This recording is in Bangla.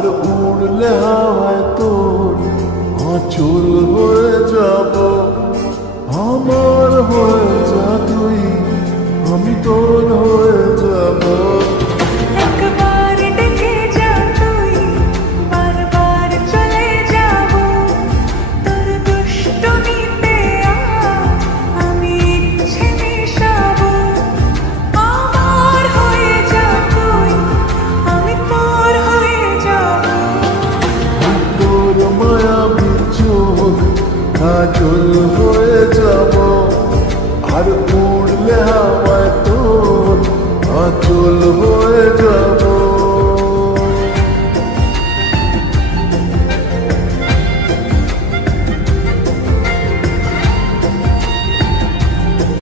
আর উড়লে হাওয়ায় তোর আঁচল হয়ে যাব। আমার হয়ে যা তুই, আমি তোর হয়ে যাব। একবার ডেকে যা তুই, বারবার চলে যাব। তোর দুষ্টুমিতে আমি ইচ্ছে মিশাবো। আমার হয়ে যা তুই, আমি তোর হয়ে যাব। তোর মায়াবী চোখ কাজল হয়ে যাব। আর উড়লে হাওয়ায় তোর আঁচল হয়ে